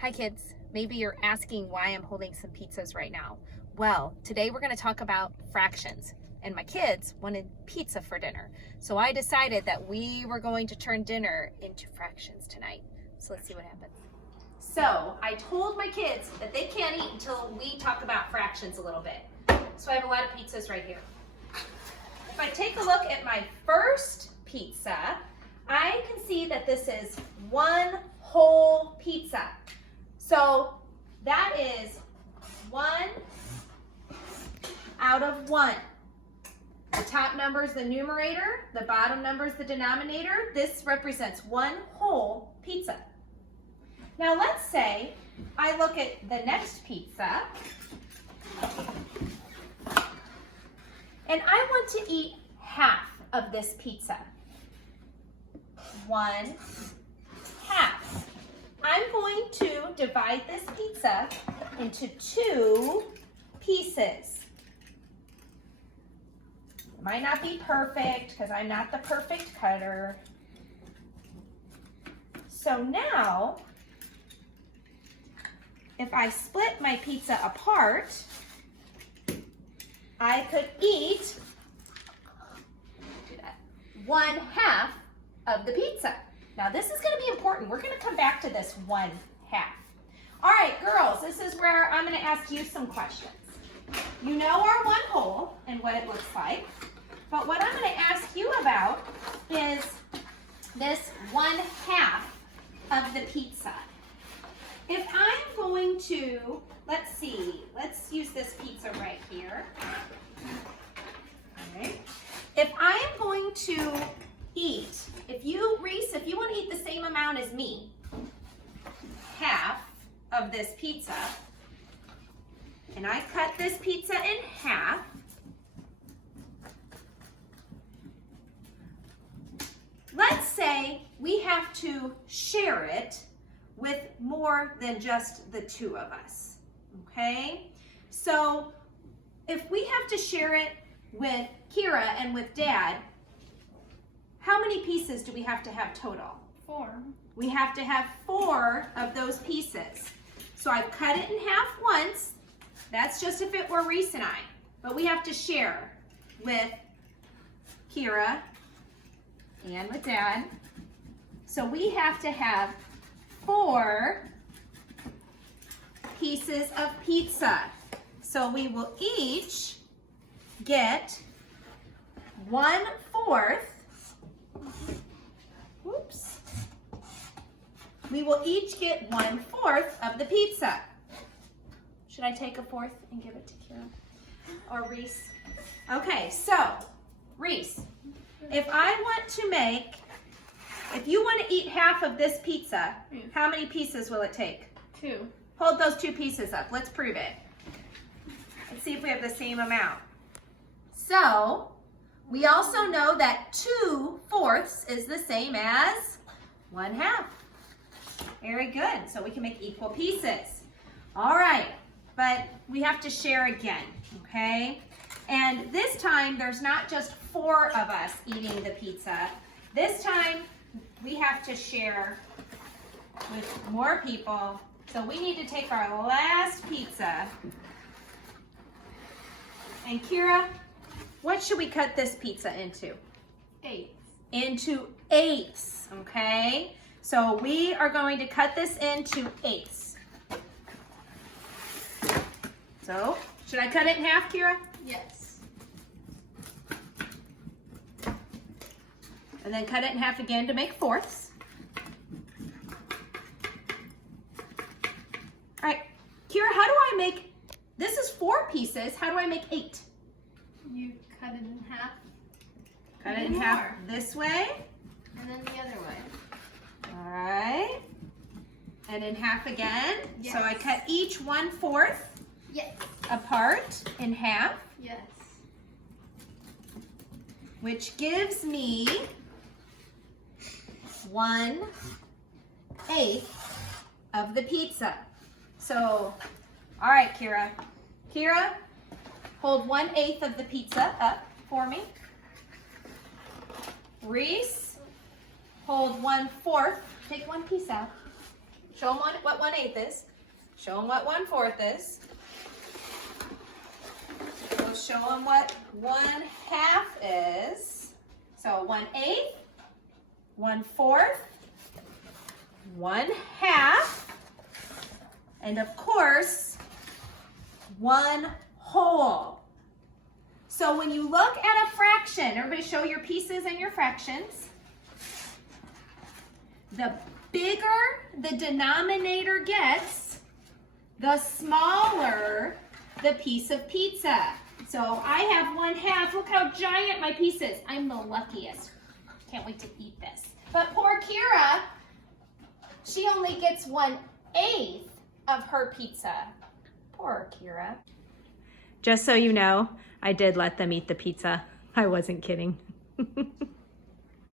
Hi kids, maybe you're asking why I'm holding some pizzas right now. Well, today we're going to talk about fractions, and my kids wanted pizza for dinner. So I decided that we were going to turn dinner into fractions tonight. So let's see what happens. So I told my kids that they can't eat until we talk about fractions a little bit. So I have a lot of pizzas right here. If I take a look at my first pizza, I can see that this is one whole pizza. So that is 1 out of 1. The top number is the numerator, the bottom number is the denominator. This represents one whole pizza. Now let's say I look at the next pizza and I want to eat half of this pizza. 1/2. I'm going to divide this pizza into 2 pieces. It might not be perfect because I'm not the perfect cutter. So now, if I split my pizza apart, I could eat 1/2 of the pizza. Now this is going to be important. We're going to come back to this 1/2. All right, girls, this is where I'm going to ask you some questions. You know our one whole and what it looks like, but what I'm going to ask you about is this 1/2 of the pizza. If I'm going to, let's use this pizza right here. All right. If I am going to eat, Reese, if you want to eat the same amount as me, half of this pizza, and I cut this pizza in half, let's say we have to share it with more than just the 2 of us, okay? So if we have to share it with Kira and with Dad, how many pieces do we have to have total? 4. We have to have 4 of those pieces. So I've cut it in half once. That's just if it were Reese and I. But we have to share with Kira and with Dad. So we have to have 4 pieces of pizza. So we will each get 1/4. Oops. We will each get 1/4 of the pizza. Should I take 1/4 and give it to Kira or Reese? Okay, so Reese, if you want to eat half of this pizza, how many pieces will it take? 2. Hold those 2 pieces up. Let's prove it. Let's see if we have the same amount. So, we also know that 2/4 is the same as 1/2. Very good. So we can make equal pieces. All right, but we have to share again, okay? And this time, there's not just 4 of us eating the pizza. This time, we have to share with more people. So we need to take our last pizza. And Kira, what should we cut this pizza into? 8. Into 8s, okay? So we are going to cut this into 8s. So, should I cut it in half, Kira? Yes. And then cut it in half again to make 4ths. All right, Kira, how do I make, this is 4 pieces, how do I make 8? You cut it in half. Cut it in half this way. And then the other way. All right. And in half again. Yes. So I cut each 1/4 Yes. apart in half, Yes. which gives me 1/8 of the pizza. So, all right, Kira. Kira, hold 1/8 of the pizza up for me. Reese, hold 1/4. Take one piece out. Show them what 1/8 is. Show them what 1/4 is. We'll show them what 1/2 is. So 1/8, 1/4, 1/2, and of course, 1/2. So when you look at a fraction, everybody show your pieces and your fractions. The bigger the denominator gets, the smaller the piece of pizza. So I have 1/2. Look how giant my piece is. I'm the luckiest. Can't wait to eat this. But poor Kira, she only gets 1/8 of her pizza. Poor Kira. Just so you know, I did let them eat the pizza. I wasn't kidding.